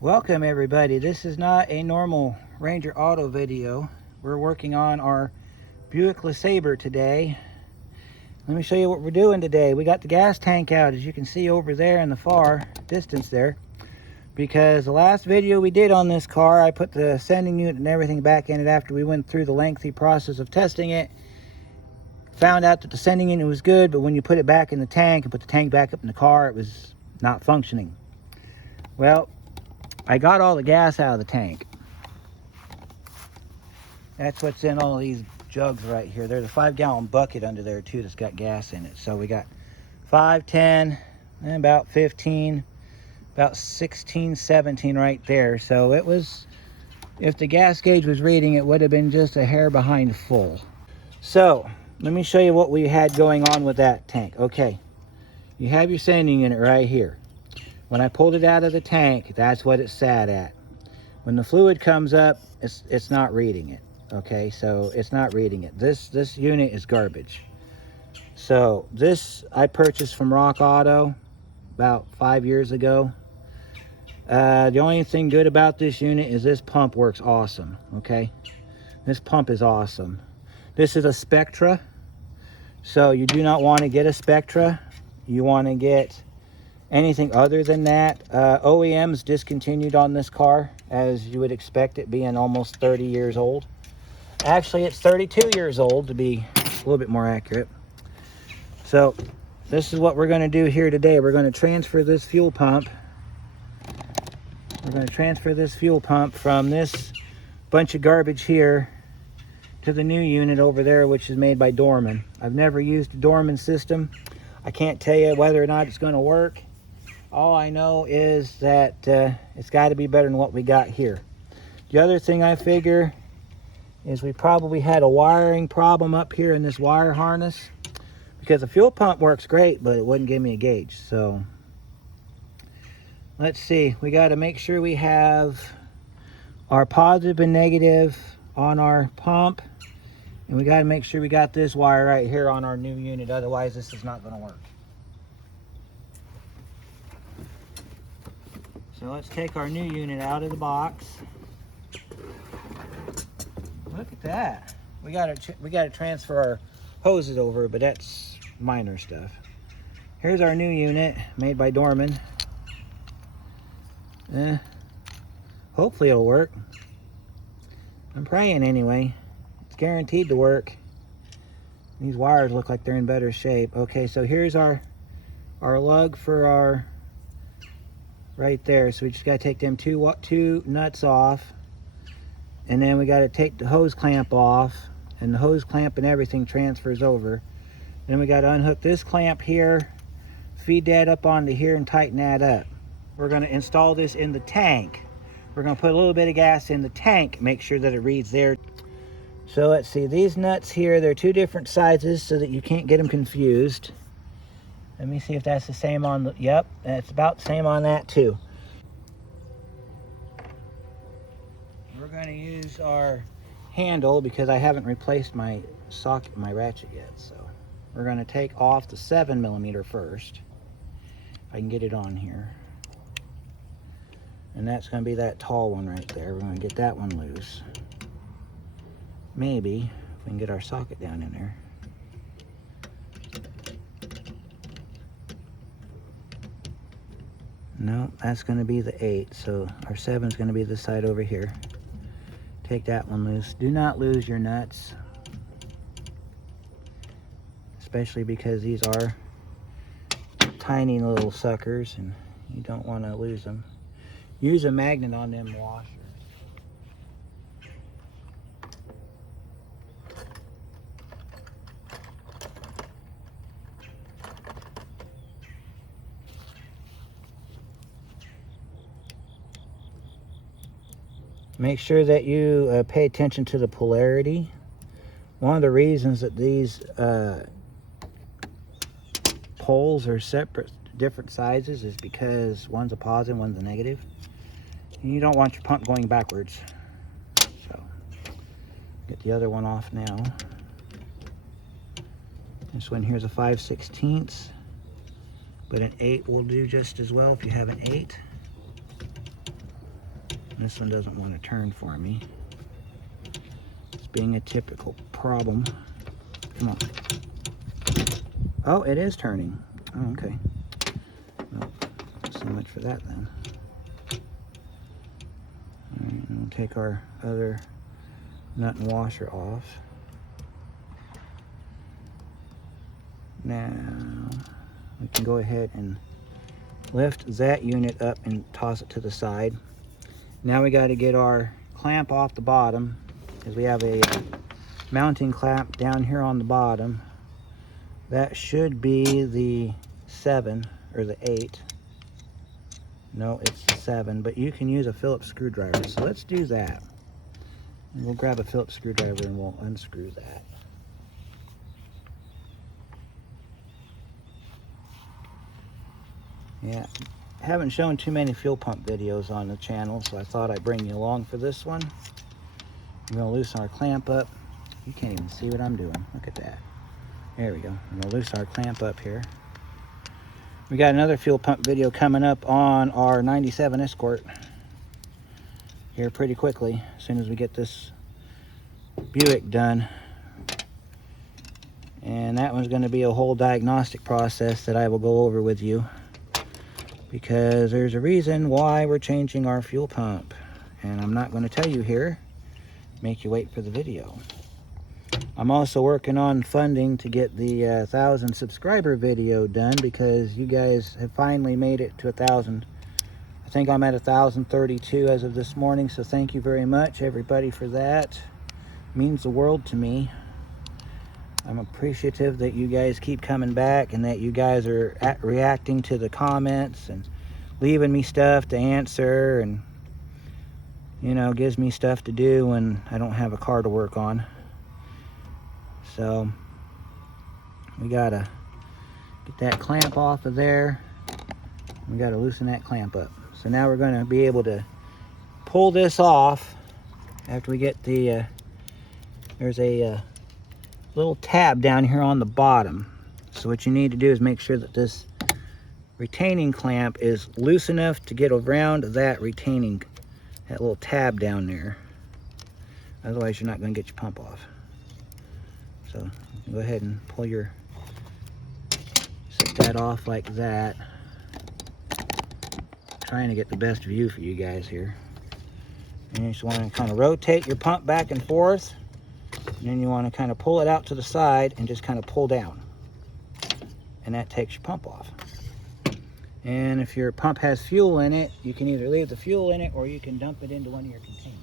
Welcome everybody. This is not a normal Ranger Auto video. We're working on our Buick Lesabre today. Let me show you what we're doing today. We got the gas tank out, as you can see over there in the far distance there. Because the last video we did on this car, I put the sending unit and everything back in it after we went through the lengthy process of testing it. Found out that the sending unit was good, but when you put it back in the tank and put the tank back up in the car, it was not functioning. Well, I got all the gas out of the tank. That's what's in all these jugs right here. There's a 5-gallon bucket under there too that's got gas in it. So we got 5, 10, and about 15, about 16, 17 right there. So it was, if the gas gauge was reading, it would have been just a hair behind full. So let me show you what we had going on with that tank. Okay, you have your sending unit right here. When I pulled it out of the tank, that's what it sat at. When the fluid comes up, it's not reading it. Okay, so it's not reading it. This unit is garbage. So this I purchased from Rock Auto about 5 years ago. The only thing good about this unit is this pump works awesome. Okay, this pump is awesome. This is a Spectra, so you do not want to get a Spectra. You want to get anything other than that. OEM's discontinued on this car, as you would expect, it being almost 30 years old. Actually, it's 32 years old to be a little bit more accurate. So this is what we're going to do here today. We're going to transfer this fuel pump. We're going to transfer this fuel pump from this bunch of garbage here to the new unit over there, which is made by Dorman. I've never used a Dorman system. I can't tell you whether or not it's going to work. All I know is that it's got to be better than what we got here. The other thing I figure is we probably had a wiring problem up here in this wire harness, because the fuel pump works great, but it wouldn't give me a gauge. So let's see. We got to make sure we have our positive and negative on our pump, and we got to make sure we got this wire right here on our new unit. Otherwise, this is not going to work. So let's take our new unit out of the box. Look at that. We gotta transfer our hoses over, but that's minor stuff. Here's our new unit made by Dorman. Hopefully it'll work. I'm praying anyway. It's guaranteed to work. These wires look like they're in better shape. Okay, so here's our lug for our right there. So we just got to take them two nuts off, and then we got to take the hose clamp off, and the hose clamp and everything transfers over. Then we got to unhook this clamp here, feed that up onto here, and tighten that up. We're going to install this in the tank. We're going to put a little bit of gas in the tank, make sure that it reads there. So let's see, these nuts here, they're two different sizes so that you can't get them confused. Let me see if that's the same on the, yep, it's about the same on that too. We're going to use our handle because I haven't replaced my socket, my ratchet yet. So we're going to take off the 7mm first. If I can get it on here. And that's going to be that tall one right there. We're going to get that one loose. Maybe if we can get our socket down in there. No, that's going to be the 8, so our 7 is going to be this side over here. Take that one loose. Do not lose your nuts, especially because these are tiny little suckers and you don't want to lose them. Use a magnet on them washers. Make sure that you pay attention to the polarity. One of the reasons that these poles are separate, different sizes, is because one's a positive, one's a negative. And you don't want your pump going backwards. So, get the other one off now. This one here's a 5/16, but an 8 will do just as well if you have an 8. This one doesn't want to turn for me. It's being a typical problem. Come on. Oh, it is turning. Oh, okay. Well, so much for that then. All right, and we'll take our other nut and washer off. Now, we can go ahead and lift that unit up and toss it to the side. Now we got to get our clamp off the bottom, because we have a mounting clamp down here on the bottom. That should be the 7 or the 8. No, it's the 7, but you can use a Phillips screwdriver. So let's do that. And we'll grab a Phillips screwdriver and we'll unscrew that. Yeah, haven't shown too many fuel pump videos on the channel, so I thought I'd bring you along for this one. I'm going to loosen our clamp up. You can't even see what I'm doing. Look at that. There we go. I'm going to loosen our clamp up here. We got another fuel pump video coming up on our 97 Escort here pretty quickly, as soon as we get this Buick done. And that one's going to be a whole diagnostic process that I will go over with you, because there's a reason why we're changing our fuel pump, and I'm not going to tell you here. Make you wait for the video. I'm also working on funding to get the 1,000 subscriber video done, because you guys have finally made it to 1,000. I think I'm at 1,032 as of this morning, so thank you very much everybody for that. It means the world to me. I'm appreciative that you guys keep coming back, and that you guys are reacting to the comments and leaving me stuff to answer, and you know, gives me stuff to do when I don't have a car to work on. So we gotta get that clamp off of there. We gotta loosen that clamp up. So now we're gonna be able to pull this off after we get the there's a little tab down here on the bottom. So what you need to do is make sure that this retaining clamp is loose enough to get around that little tab down there. Otherwise you're not going to get your pump off. So go ahead and set that off like that. Trying to get the best view for you guys here. And you just want to kind of rotate your pump back and forth. And then you want to kind of pull it out to the side and just kind of pull down. And that takes your pump off. And if your pump has fuel in it, you can either leave the fuel in it or you can dump it into one of your containers.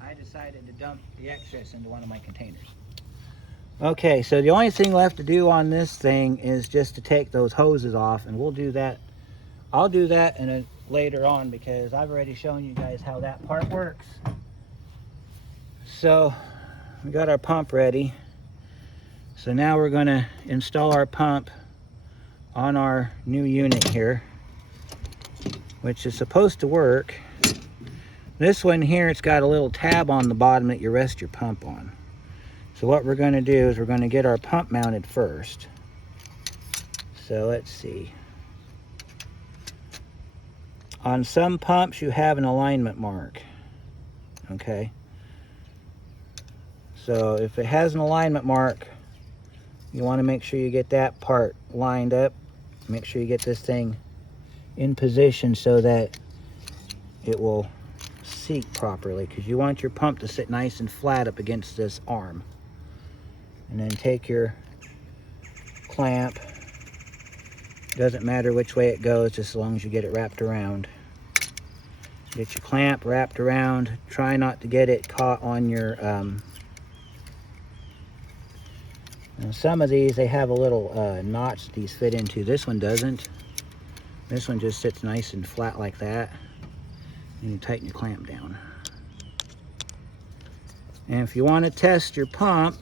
I decided to dump the excess into one of my containers. Okay, so the only thing left to do on this thing is just to take those hoses off, and we'll do that. I'll do that later on, because I've already shown you guys how that part works. So we got our pump ready. So now we're going to install our pump on our new unit here, which is supposed to work. This one here, it's got a little tab on the bottom that you rest your pump on. So what we're going to do is we're going to get our pump mounted first. So let's see. On some pumps you have an alignment mark. Okay. So if it has an alignment mark, you want to make sure you get that part lined up. Make sure you get this thing in position so that it will seat properly, because you want your pump to sit nice and flat up against this arm. And then take your clamp. Doesn't matter which way it goes, just as long as you get it wrapped around. Get your clamp wrapped around. Try not to get it caught on your some of these, they have a little notch these fit into. This one doesn't. This one just sits nice and flat like that. And you tighten your clamp down. And if you want to test your pump,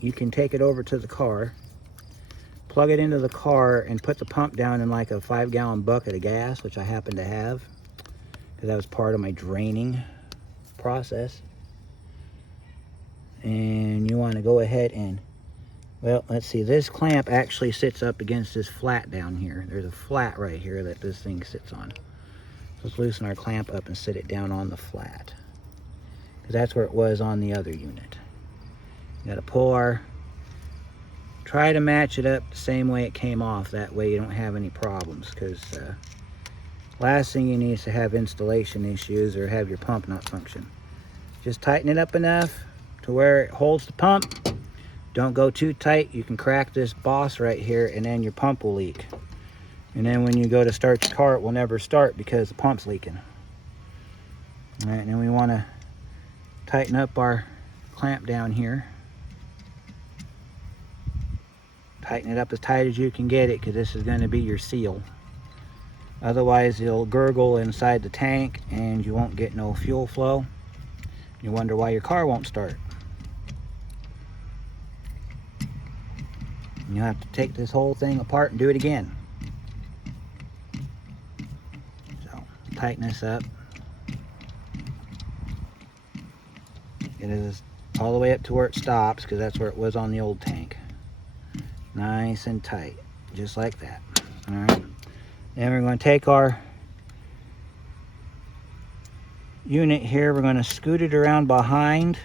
you can take it over to the car, plug it into the car, and put the pump down in like a 5-gallon bucket of gas, which I happen to have, because that was part of my draining process. And you want to go ahead and Well, let's see. This clamp actually sits up against this flat down here. There's a flat right here that this thing sits on. Let's loosen our clamp up and sit it down on the flat, because that's where it was on the other unit. You got to pull our, try to match it up the same way it came off. That way you don't have any problems, because last thing you need is to have installation issues or have your pump not function. Just tighten it up enough to where it holds the pump. Don't go too tight. You can crack this boss right here and then your pump will leak. And then when you go to start your car, it will never start because the pump's leaking. All right, and then we want to tighten up our clamp down here. Tighten it up as tight as you can get it, because this is going to be your seal. Otherwise, it'll gurgle inside the tank and you won't get no fuel flow. You wonder why your car won't start. And you'll have to take this whole thing apart and do it again. So, tighten this up. It is all the way up to where it stops, because that's where it was on the old tank. Nice and tight, just like that. All right. Then we're going to take our unit here. We're going to scoot it around behind.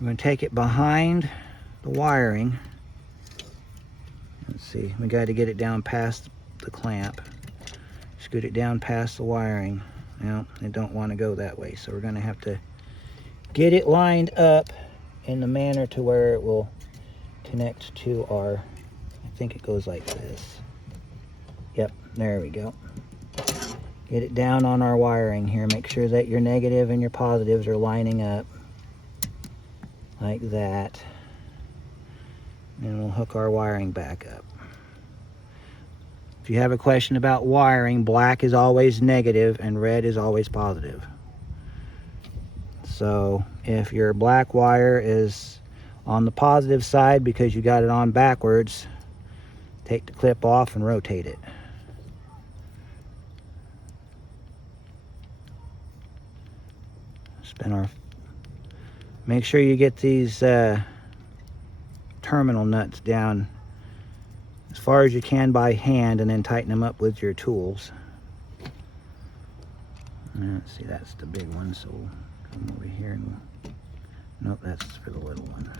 We're going to take it behind the wiring. Let's see, we got to get it down past the clamp. Scoot it down past the wiring. Now, it don't want to go that way, so we're going to have to get it lined up in the manner to where it will connect to our, I think it goes like this. Yep, there we go. Get it down on our wiring here. Make sure that your negative and your positives are lining up like that. And we'll hook our wiring back up. If you have a question about wiring, black is always negative and red is always positive. So if your black wire is on the positive side because you got it on backwards, take the clip off and rotate it. Spin our, make sure you get these terminal nuts down as far as you can by hand, and then tighten them up with your tools. Let's see, that's the big one, so we'll come over here and nope, that's for the little one.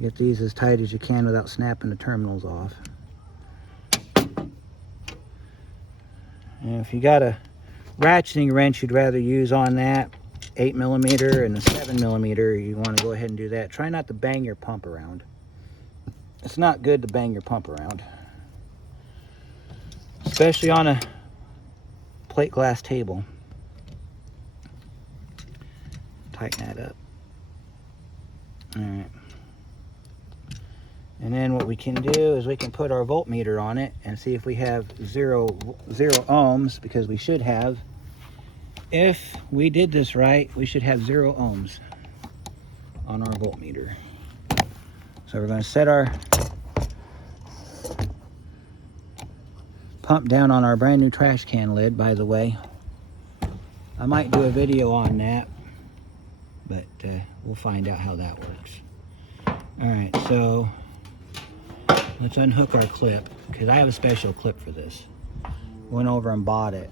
Get these as tight as you can without snapping the terminals off. And if you got a ratcheting wrench you'd rather use on that, 8mm and a 7mm, you want to go ahead and do that. Try not to bang your pump around. It's not good to bang your pump around, especially on a plate glass table. Tighten that up. All right. And then what we can do is we can put our voltmeter on it and see if we have zero ohms, because we should have. If we did this right, we should have 0 ohms on our voltmeter. So we're going to set our pump down on our brand new trash can lid, by the way. I might do a video on that, but we'll find out how that works. All right, so let's unhook our clip, because I have a special clip for this. Went over and bought it.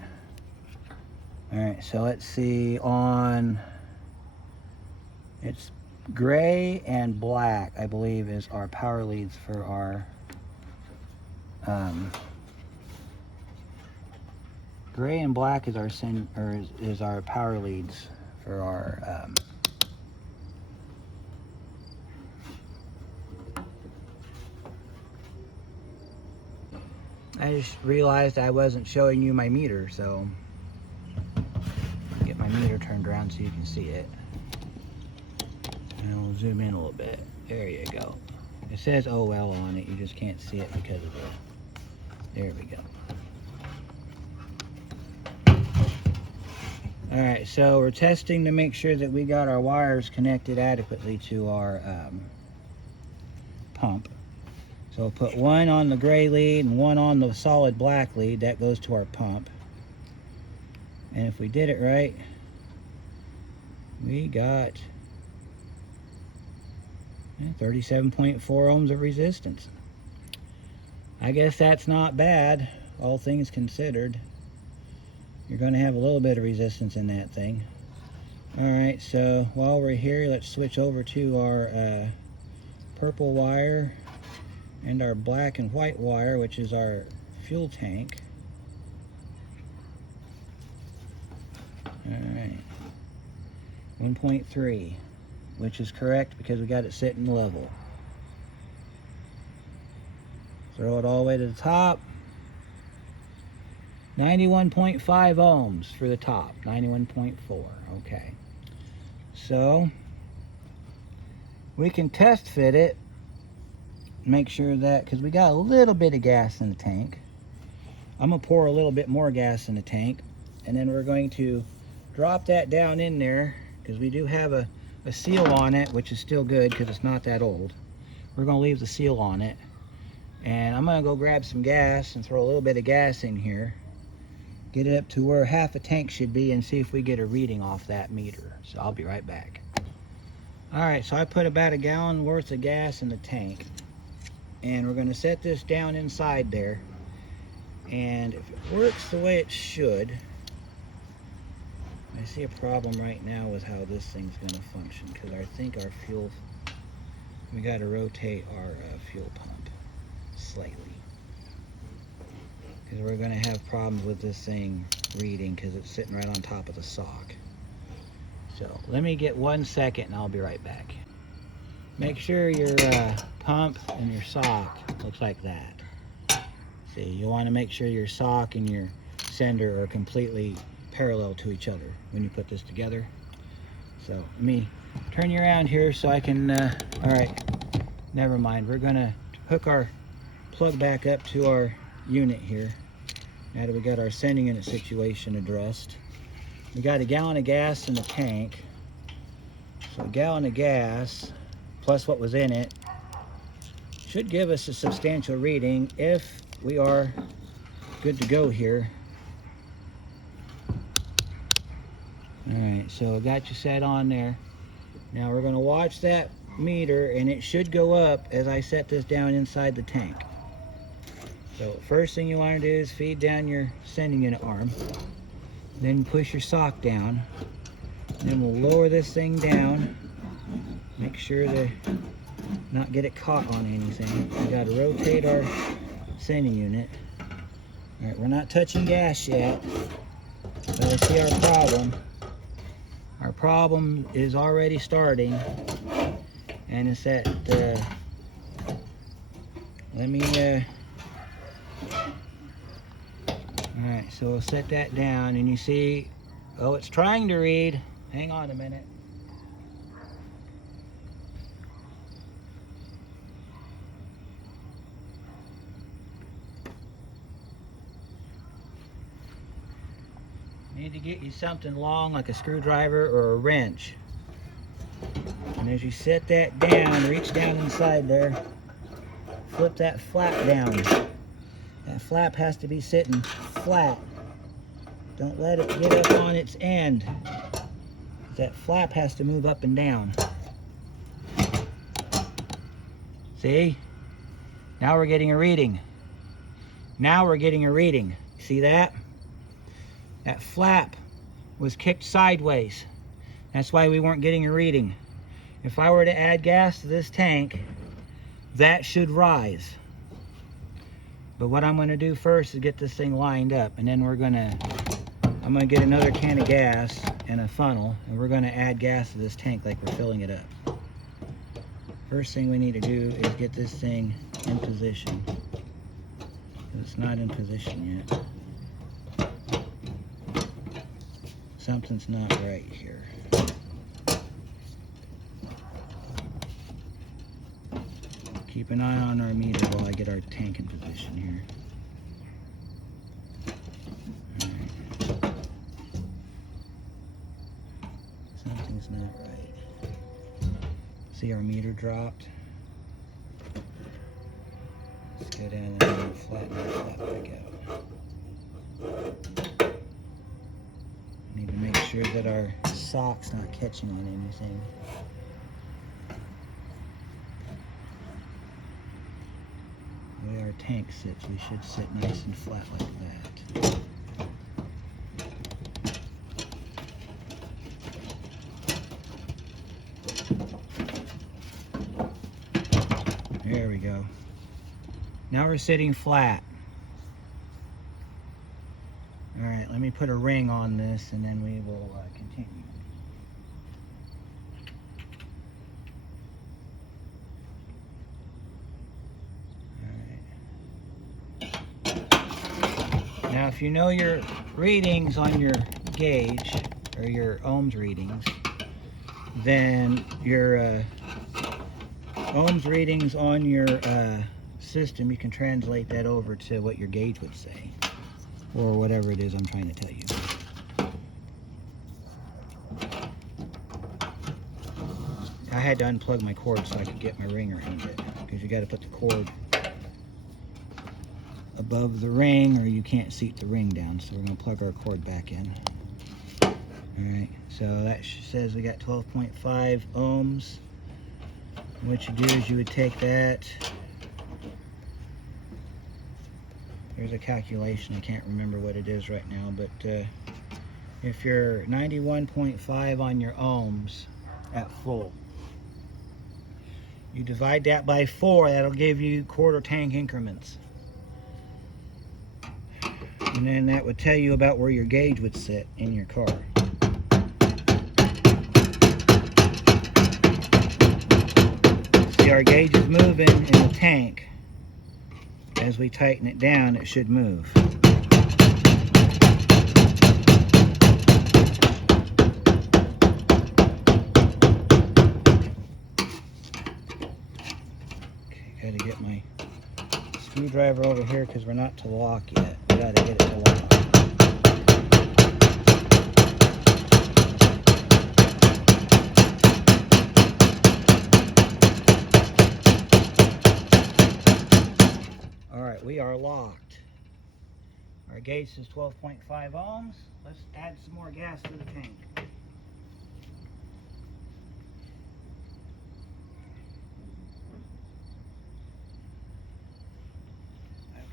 All right, so let's see, on, it's gray and black, I believe, is our power leads for our, gray and black is our is our power leads for our, I just realized I wasn't showing you my meter, so get my meter turned around so you can see it. And we'll zoom in a little bit. There you go. It says OL on it, you just can't see it because of the, there we go. Alright, so we're testing to make sure that we got our wires connected adequately to our pump. So we'll put one on the gray lead and one on the solid black lead. That goes to our pump. And if we did it right, we got And 37.4 ohms of resistance. I guess that's not bad, all things considered. You're going to have a little bit of resistance in that thing. Alright, so while we're here, let's switch over to our purple wire and our black and white wire, which is our fuel tank. Alright, 1.3, which is correct because we got it sitting level. Throw it all the way to the top. 91.5 ohms for the top. 91.4. Okay. So we can test fit it. Make sure that, because we got a little bit of gas in the tank. I'm going to pour a little bit more gas in the tank. And then we're going to drop that down in there, because we do have a seal on it, which is still good because it's not that old. We're going to leave the seal on it. And I'm going to go grab some gas and throw a little bit of gas in here. Get it up to where half a tank should be and see if we get a reading off that meter. So I'll be right back. Alright, so I put about a gallon worth of gas in the tank. And we're going to set this down inside there. And if it works the way it should, I see a problem right now with how this thing's going to function. Because I think our fuel, we got to rotate our fuel pump slightly, because we're going to have problems with this thing reading because it's sitting right on top of the sock. So let me get 1 second and I'll be right back. Make sure your pump and your sock looks like that. See, you want to make sure your sock and your sender are completely parallel to each other when you put this together. So let me turn you around here so I can alright, never mind. We're going to hook our plug back up to our unit here. Now that we got our sending unit situation addressed. We got a gallon of gas in the tank. So a gallon of gas plus what was in it should give us a substantial reading if we are good to go here. Alright, so I got you set on there. Now we're going to watch that meter and it should go up as I set this down inside the tank. So first thing you want to do is feed down your sending unit arm, then push your sock down, then we'll lower this thing down, make sure to not get it caught on anything. We got to rotate our sending unit. Alright, we're not touching gas yet, but I see our problem. Our problem is already starting, and it's that, alright, so we'll set that down, and you see, oh, it's trying to read. Hang on a minute. Need to get you something long like a screwdriver or a wrench. And as you set that down, reach down inside there, flip that flap down. That flap has to be sitting flat. Don't let it get up on its end. That flap has to move up and down. See? Now we're getting a reading. Now we're getting a reading. See that? That flap was kicked sideways. That's why we weren't getting a reading. If I were to add gas to this tank, that should rise. But what I'm going to do first is get this thing lined up, and then I'm going to get another can of gas and a funnel, and we're going to add gas to this tank like we're filling it up. First thing we need to do is get this thing in position. It's not in position yet. Something's not right here. Keep an eye on our meter while I get our tank in position here. Alright. Something's not right. See our meter dropped? Let's go down and flatten that flap back out. Need to make sure that our sock's not catching on anything. tank sits. We should sit nice and flat like that. There we go. Now we're sitting flat. All right, let me put a ring on this and then we will continue. Now, if you know your readings on your gauge, or your ohms readings, then your ohms readings on your system, you can translate that over to what your gauge would say, or whatever it is I'm trying to tell you. I had to unplug my cord so I could get my ring around it, because you got to put the cord above the ring or you can't seat the ring down. So we're going to plug our cord back in. Alright, so that says we got 12.5 ohms. What you do is you would take that. There's a calculation, I can't remember what it is right now, but if you're 91.5 on your ohms at full, you divide that by 4, that'll give you quarter tank increments. And then that would tell you about where your gauge would sit in your car. See, our gauge is moving in the tank. As we tighten it down, it should move. Okay, gotta get my screwdriver over here because we're not to lock yet. We gotta get it to lock. Alright, we are locked. Our gauge is 12.5 ohms. Let's add some more gas to the tank.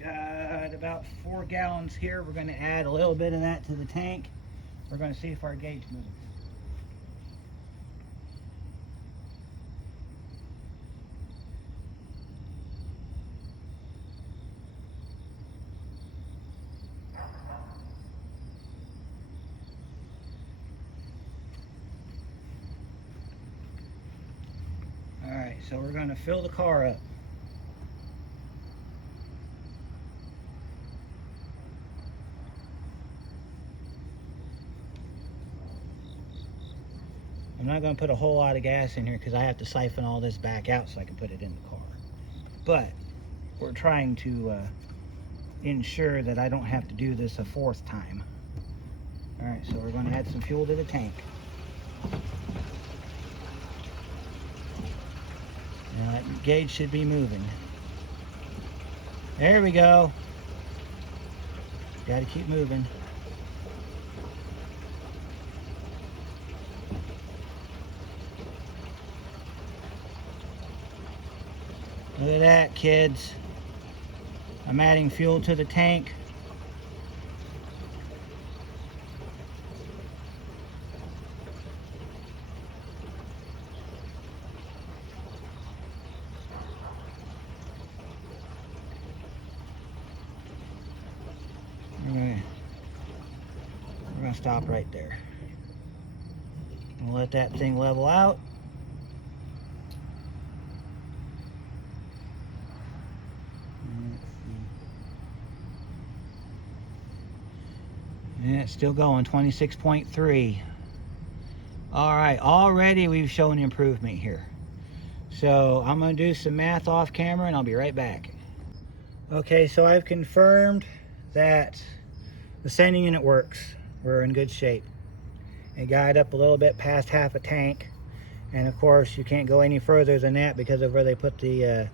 Got about 4 gallons here. We're going to add a little bit of that to the tank. We're going to see if our gauge moves. Alright, so we're going to fill the car up. I'm not going to put a whole lot of gas in here because I have to siphon all this back out so I can put it in the car. But we're trying to ensure that I don't have to do this a 4th time. Alright, so we're going to add some fuel to the tank. Now that gauge should be moving. There we go. Got to keep moving. Look at that, kids. I'm adding fuel to the tank. We're gonna stop right there. We'll let that thing level out. And it's still going, 26.3. All right, already we've shown improvement here. So I'm gonna do some math off camera and I'll be right back. Okay, so I've confirmed that the sending unit works. We're in good shape. It got up a little bit past half a tank. And of course you can't go any further than that because of where they put the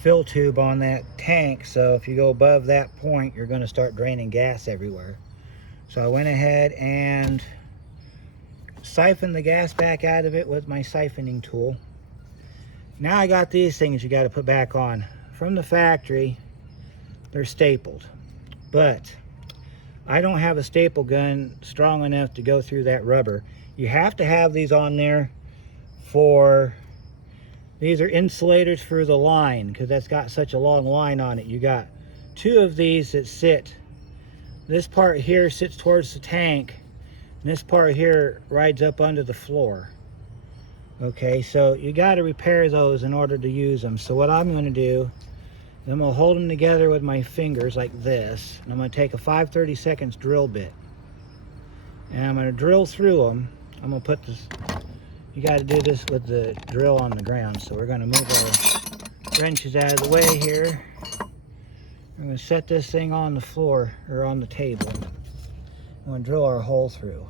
fill tube on that tank. So if you go above that point, you're gonna start draining gas everywhere. So I went ahead and siphoned the gas back out of it with my siphoning tool. Now I got these things you got to put back on. From the factory, they're stapled. But I don't have a staple gun strong enough to go through that rubber. You have to have these on there for, these are insulators for the line, because that's got such a long line on it. You got two of these that sit, this part here sits towards the tank, and this part here rides up under the floor. Okay, so you got to repair those in order to use them. So what I'm going to do, I'm going to hold them together with my fingers like this, and I'm going to take a 5/32 drill bit, and I'm going to drill through them. I'm going to put this, you got to do this with the drill on the ground, so we're going to move our wrenches out of the way here. I'm going to set this thing on the floor, or on the table. I'm going to drill our hole through.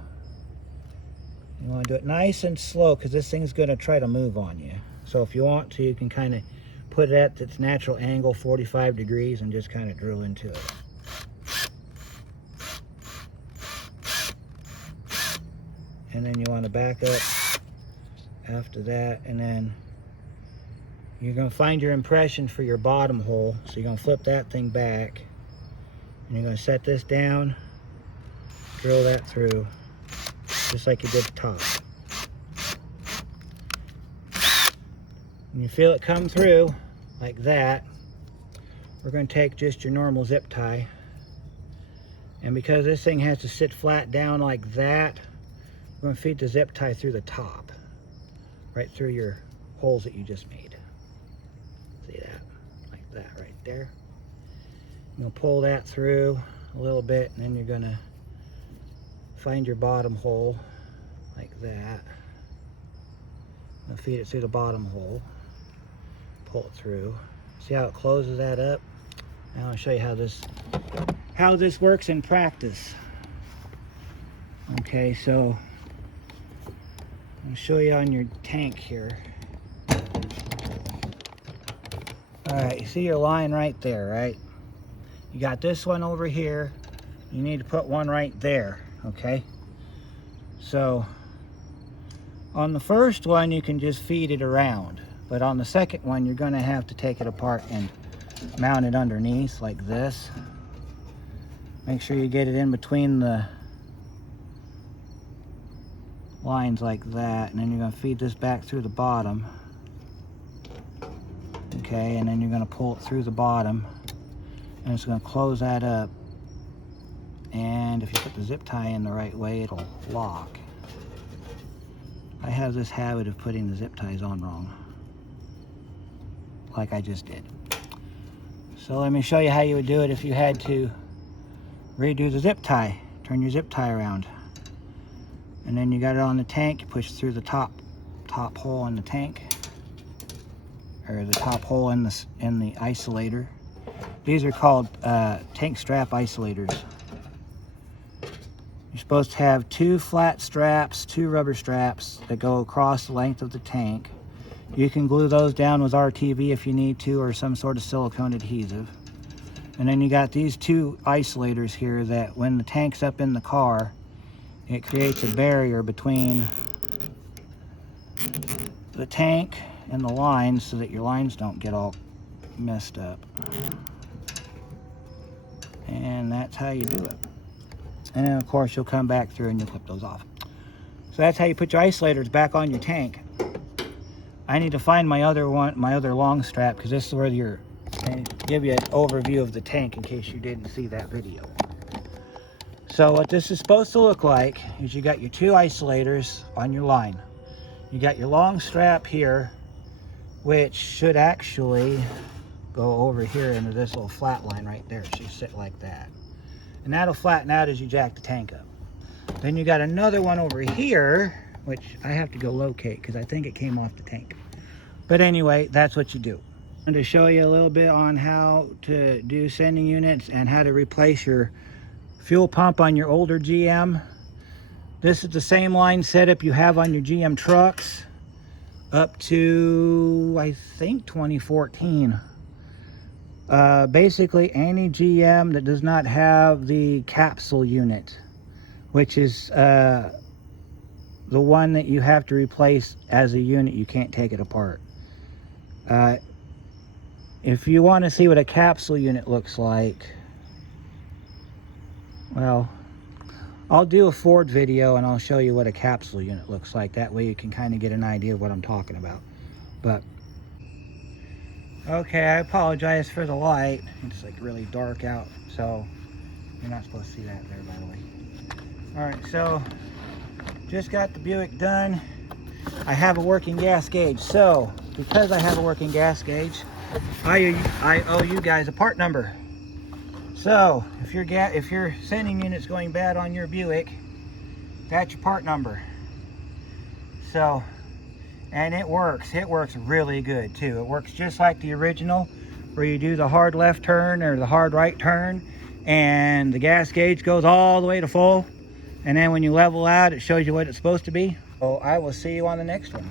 You want to do it nice and slow, because this thing's going to try to move on you. So if you want to, you can kind of put it at its natural angle, 45 degrees, and just kind of drill into it. And then you want to back up after that, and then you're going to find your impression for your bottom hole. So you're going to flip that thing back, and you're going to set this down, drill that through, just like you did the top. When you feel it come through like that, we're going to take just your normal zip tie, and because this thing has to sit flat down like that, we're going to feed the zip tie through the top, right through your holes that you just made. See that? Like that right there. You're going to pull that through a little bit, and then you're going to find your bottom hole like that. I'm going to feed it through the bottom hole, pull it through. See how it closes that up? Now I'll show you how this works in practice. Okay, so I'll show you on your tank here. Alright, you see your line right there, right? You got this one over here. You need to put one right there, okay? So on the first one, you can just feed it around. But on the second one, you're going to have to take it apart and mount it underneath like this. Make sure you get it in between the lines like that, and then you're going to feed this back through the bottom. Okay, and then you're going to pull it through the bottom, and it's going to close that up. And if you put the zip tie in the right way, it'll lock. I have this habit of putting the zip ties on wrong, like I just did. So let me show you how you would do it if you had to redo the zip tie. Turn your zip tie around, and then you got it on the tank. You push through the top hole in the tank, or the top hole in the isolator. These are called tank strap isolators. You're supposed to have two flat straps, two rubber straps that go across the length of the tank. You can glue those down with RTV if you need to, or some sort of silicone adhesive. And then you got these two isolators here that when the tank's up in the car, it creates a barrier between the tank and the lines so that your lines don't get all messed up. And that's how you do it. And then of course you'll come back through and you'll clip those off. So that's how you put your isolators back on your tank. I need to find my other long strap, because this is where you're going to give you an overview of the tank in case you didn't see that video. So what this is supposed to look like is you got your two isolators on your line. You got your long strap here, which should actually go over here into this little flat line right there. It should sit like that. And that'll flatten out as you jack the tank up. Then you got another one over here, which I have to go locate because I think it came off the tank. But anyway, that's what you do. I'm going to show you a little bit on how to do sending units and how to replace your fuel pump on your older GM. This is the same line setup you have on your GM trucks up to, I think, 2014. Basically any GM that does not have the capsule unit, which is the one that you have to replace as a unit. You can't take it apart. If you want to see what a capsule unit looks like, well, I'll do a Ford video and I'll show you what a capsule unit looks like. That way you can kind of get an idea of what I'm talking about. But okay, I apologize for the light. It's like really dark out, so you're not supposed to see that there, by the way. All right, so just got the Buick done. I have a working gas gauge. So because I have a working gas gauge, I owe you guys a part number. So if your sending unit's going bad on your Buick, that's your part number. So, and it works really good too. It works just like the original, where you do the hard left turn or the hard right turn, and the gas gauge goes all the way to full, and then when you level out, it shows you what it's supposed to be. So I will see you on the next one.